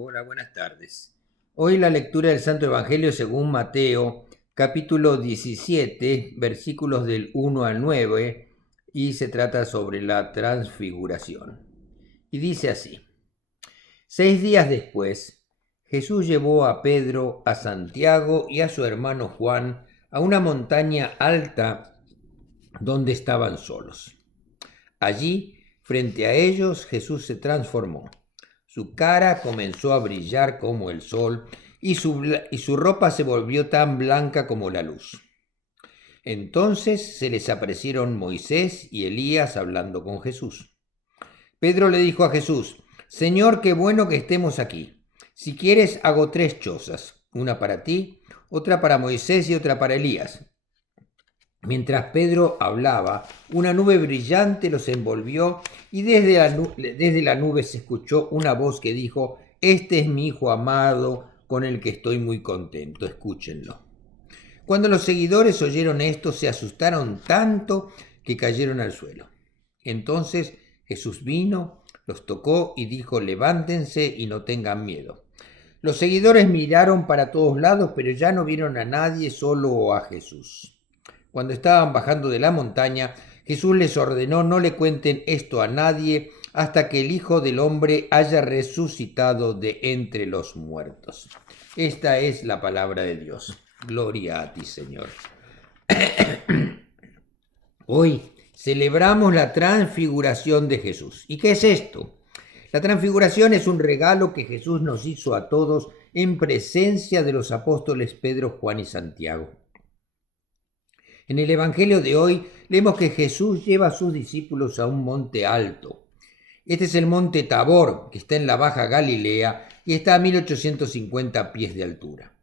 Hola, buenas tardes. Hoy la lectura del Santo Evangelio según Mateo, capítulo 17, versículos del 1 al 9, y se trata sobre la transfiguración. Y dice así: 6 días después, Jesús llevó a Pedro, a Santiago y a su hermano Juan a una montaña alta donde estaban solos. Allí, frente a ellos, Jesús se transformó. Su cara comenzó a brillar como el sol y su ropa se volvió tan blanca como la luz. Entonces se les aparecieron Moisés y Elías hablando con Jesús. Pedro le dijo a Jesús: Señor, qué bueno que estemos aquí. Si quieres, hago 3 chozas, una para ti, otra para Moisés y otra para Elías. Mientras Pedro hablaba, una nube brillante los envolvió y desde la nube se escuchó una voz que dijo: Este es mi Hijo amado, con el que estoy muy contento, escúchenlo. Cuando los seguidores oyeron esto, se asustaron tanto que cayeron al suelo. Entonces Jesús vino, los tocó y dijo: Levántense y no tengan miedo. Los seguidores miraron para todos lados, pero ya no vieron a nadie, solo a Jesús. Cuando estaban bajando de la montaña, Jesús les ordenó: no le cuenten esto a nadie hasta que el Hijo del Hombre haya resucitado de entre los muertos. Esta es la palabra de Dios. Gloria a ti, Señor. Hoy celebramos la transfiguración de Jesús. ¿Y qué es esto? La transfiguración es un regalo que Jesús nos hizo a todos en presencia de los apóstoles Pedro, Juan y Santiago. En el Evangelio de hoy leemos que Jesús lleva a sus discípulos a un monte alto. Este es el monte Tabor, que está en la Baja Galilea y está a 1850 pies de altura.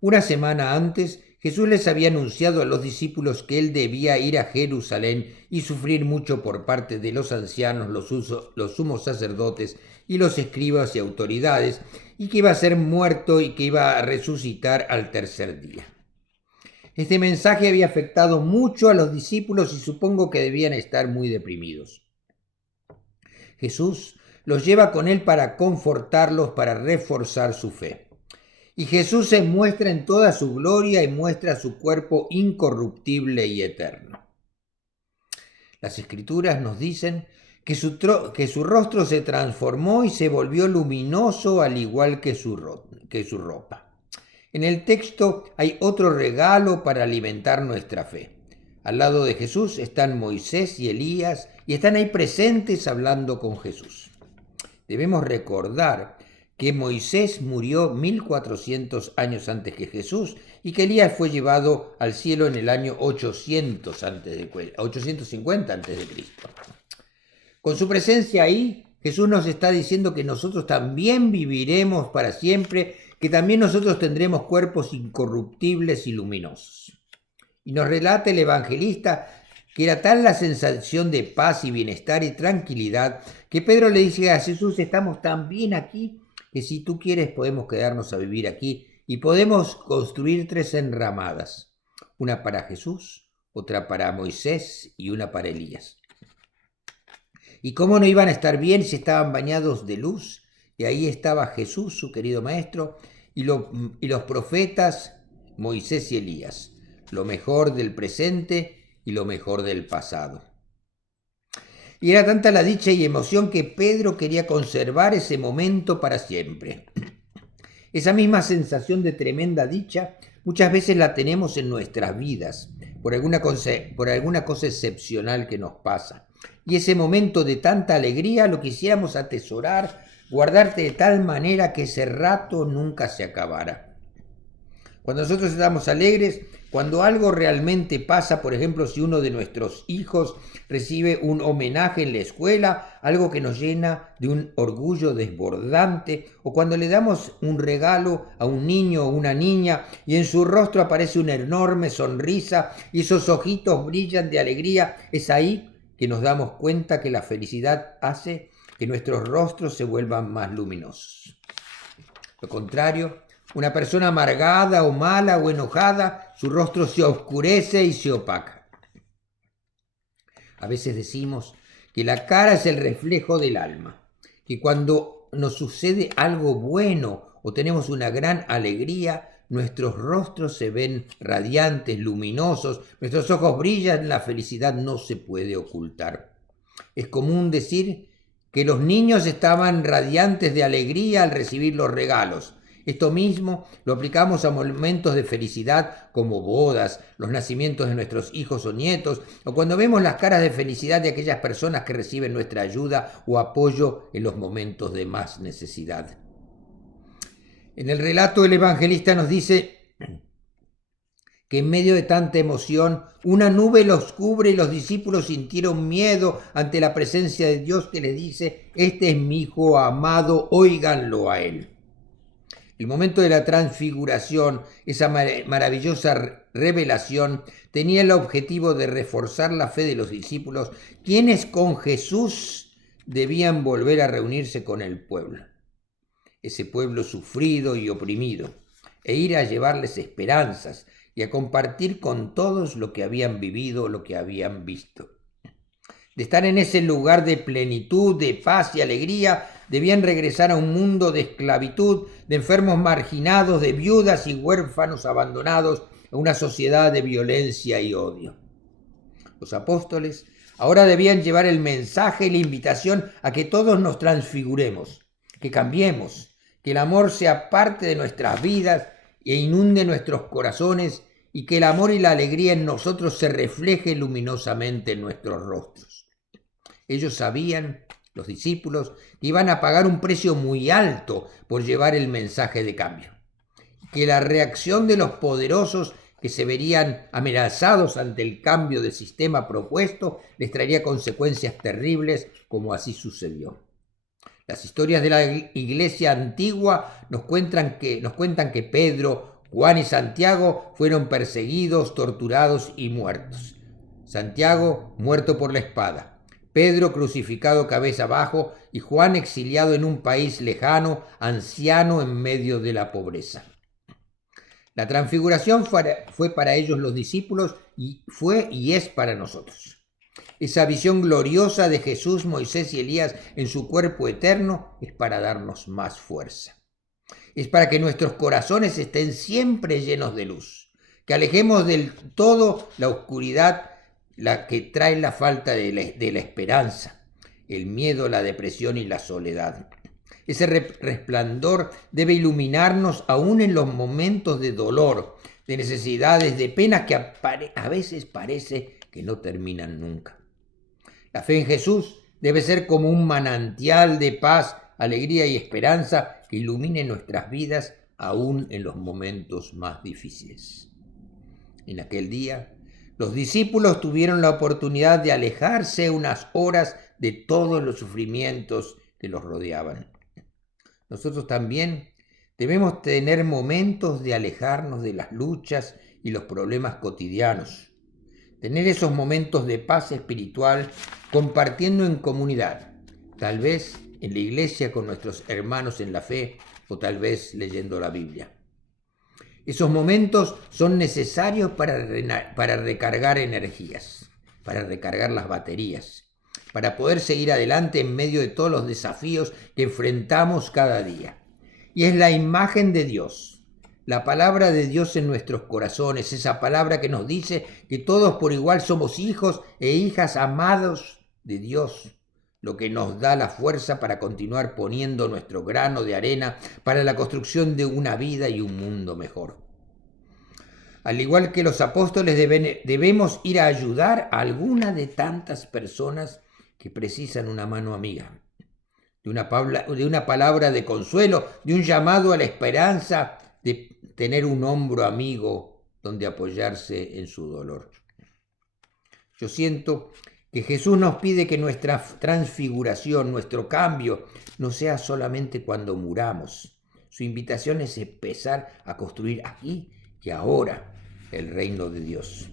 Una semana antes, Jesús les había anunciado a los discípulos que él debía ir a Jerusalén y sufrir mucho por parte de los ancianos, los sumos sacerdotes y los escribas y autoridades, y que iba a ser muerto y que iba a resucitar al tercer día. Este mensaje había afectado mucho a los discípulos y supongo que debían estar muy deprimidos. Jesús los lleva con él para confortarlos, para reforzar su fe. Y Jesús se muestra en toda su gloria y muestra su cuerpo incorruptible y eterno. Las Escrituras nos dicen que su rostro se transformó y se volvió luminoso al igual que su ropa. En el texto hay otro regalo para alimentar nuestra fe. Al lado de Jesús están Moisés y Elías y están ahí presentes hablando con Jesús. Debemos recordar que Moisés murió 1400 años antes que Jesús y que Elías fue llevado al cielo en el año 850 antes de Cristo. Con su presencia ahí, Jesús nos está diciendo que nosotros también viviremos para siempre, que también nosotros tendremos cuerpos incorruptibles y luminosos. Y nos relata el evangelista que era tal la sensación de paz y bienestar y tranquilidad que Pedro le dice a Jesús: estamos tan bien aquí que si tú quieres podemos quedarnos a vivir aquí y podemos construir 3 enramadas, una para Jesús, otra para Moisés y una para Elías. ¿Y cómo no iban a estar bien si estaban bañados de luz? Y ahí estaba Jesús, su querido maestro, y los profetas Moisés y Elías, lo mejor del presente y lo mejor del pasado. Y era tanta la dicha y emoción que Pedro quería conservar ese momento para siempre. Esa misma sensación de tremenda dicha muchas veces la tenemos en nuestras vidas, por alguna cosa excepcional que nos pasa. Y ese momento de tanta alegría lo quisiéramos atesorar, guardarte de tal manera que ese rato nunca se acabara. Cuando nosotros estamos alegres, cuando algo realmente pasa, por ejemplo, si uno de nuestros hijos recibe un homenaje en la escuela, algo que nos llena de un orgullo desbordante, o cuando le damos un regalo a un niño o una niña y en su rostro aparece una enorme sonrisa y esos ojitos brillan de alegría, es ahí que nos damos cuenta que la felicidad hace que nuestros rostros se vuelvan más luminosos. Lo contrario, una persona amargada o mala o enojada, su rostro se oscurece y se opaca. A veces decimos que la cara es el reflejo del alma, que cuando nos sucede algo bueno o tenemos una gran alegría, nuestros rostros se ven radiantes, luminosos, nuestros ojos brillan, la felicidad no se puede ocultar. Es común decir que los niños estaban radiantes de alegría al recibir los regalos. Esto mismo lo aplicamos a momentos de felicidad como bodas, los nacimientos de nuestros hijos o nietos, o cuando vemos las caras de felicidad de aquellas personas que reciben nuestra ayuda o apoyo en los momentos de más necesidad. En el relato el evangelista nos dice que en medio de tanta emoción una nube los cubre y los discípulos sintieron miedo ante la presencia de Dios que les dice: este es mi Hijo amado, óiganlo a él. El momento de la transfiguración, esa maravillosa revelación, tenía el objetivo de reforzar la fe de los discípulos, quienes con Jesús debían volver a reunirse con el pueblo, ese pueblo sufrido y oprimido, e ir a llevarles esperanzas y a compartir con todos lo que habían vivido, lo que habían visto. De estar en ese lugar de plenitud, de paz y alegría, debían regresar a un mundo de esclavitud, de enfermos marginados, de viudas y huérfanos abandonados, a una sociedad de violencia y odio. Los apóstoles ahora debían llevar el mensaje y la invitación a que todos nos transfiguremos, que cambiemos, que el amor sea parte de nuestras vidas e inunde nuestros corazones, y que el amor y la alegría en nosotros se refleje luminosamente en nuestros rostros. Ellos sabían, los discípulos, que iban a pagar un precio muy alto por llevar el mensaje de cambio, que la reacción de los poderosos que se verían amenazados ante el cambio de sistema propuesto les traería consecuencias terribles, como así sucedió. Las historias de la iglesia antigua nos cuentan que Pedro, Juan y Santiago fueron perseguidos, torturados y muertos. Santiago muerto por la espada, Pedro crucificado cabeza abajo y Juan exiliado en un país lejano, anciano en medio de la pobreza. La transfiguración fue para ellos los discípulos y fue y es para nosotros. Esa visión gloriosa de Jesús, Moisés y Elías en su cuerpo eterno es para darnos más fuerza. Es para que nuestros corazones estén siempre llenos de luz, que alejemos del todo la oscuridad, la que trae la falta de la esperanza, el miedo, la depresión y la soledad. Ese resplandor debe iluminarnos aún en los momentos de dolor, de necesidades, de penas que a veces parece que no terminan nunca. La fe en Jesús debe ser como un manantial de paz, alegría y esperanza que ilumine nuestras vidas aún en los momentos más difíciles. En aquel día, los discípulos tuvieron la oportunidad de alejarse unas horas de todos los sufrimientos que los rodeaban. Nosotros también debemos tener momentos de alejarnos de las luchas y los problemas cotidianos. Tener esos momentos de paz espiritual compartiendo en comunidad, tal vez en la iglesia con nuestros hermanos en la fe o tal vez leyendo la Biblia. Esos momentos son necesarios para recargar energías, para recargar las baterías, para poder seguir adelante en medio de todos los desafíos que enfrentamos cada día. Y es la imagen de Dios, la palabra de Dios en nuestros corazones, esa palabra que nos dice que todos por igual somos hijos e hijas amados de Dios, lo que nos da la fuerza para continuar poniendo nuestro grano de arena para la construcción de una vida y un mundo mejor. Al igual que los apóstoles debemos ir a ayudar a alguna de tantas personas que precisan una mano amiga, de una palabra de consuelo, de un llamado a la esperanza, de tener un hombro amigo donde apoyarse en su dolor. Yo siento que Jesús nos pide que nuestra transfiguración, nuestro cambio, no sea solamente cuando muramos. Su invitación es empezar a construir aquí y ahora el reino de Dios.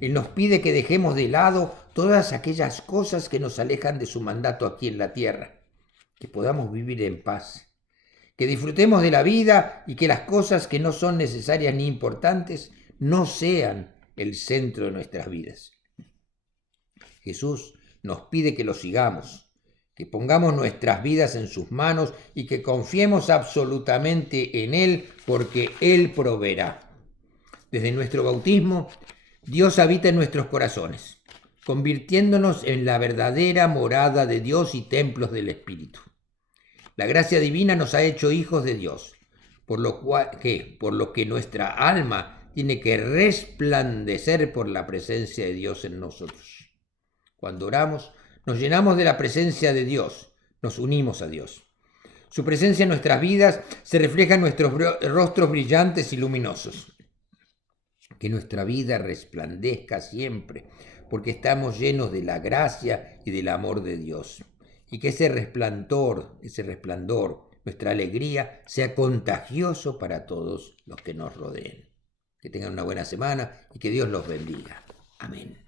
Él nos pide que dejemos de lado todas aquellas cosas que nos alejan de su mandato aquí en la tierra, que podamos vivir en paz, que disfrutemos de la vida y que las cosas que no son necesarias ni importantes no sean el centro de nuestras vidas. Jesús nos pide que lo sigamos, que pongamos nuestras vidas en sus manos y que confiemos absolutamente en Él, porque Él proveerá. Desde nuestro bautismo, Dios habita en nuestros corazones, convirtiéndonos en la verdadera morada de Dios y templos del Espíritu. La gracia divina nos ha hecho hijos de Dios, por lo que nuestra alma tiene que resplandecer por la presencia de Dios en nosotros. Cuando oramos, nos llenamos de la presencia de Dios, nos unimos a Dios. Su presencia en nuestras vidas se refleja en nuestros rostros brillantes y luminosos. Que nuestra vida resplandezca siempre, porque estamos llenos de la gracia y del amor de Dios. Y que ese resplandor, nuestra alegría, sea contagioso para todos los que nos rodeen. Que tengan una buena semana y que Dios los bendiga. Amén.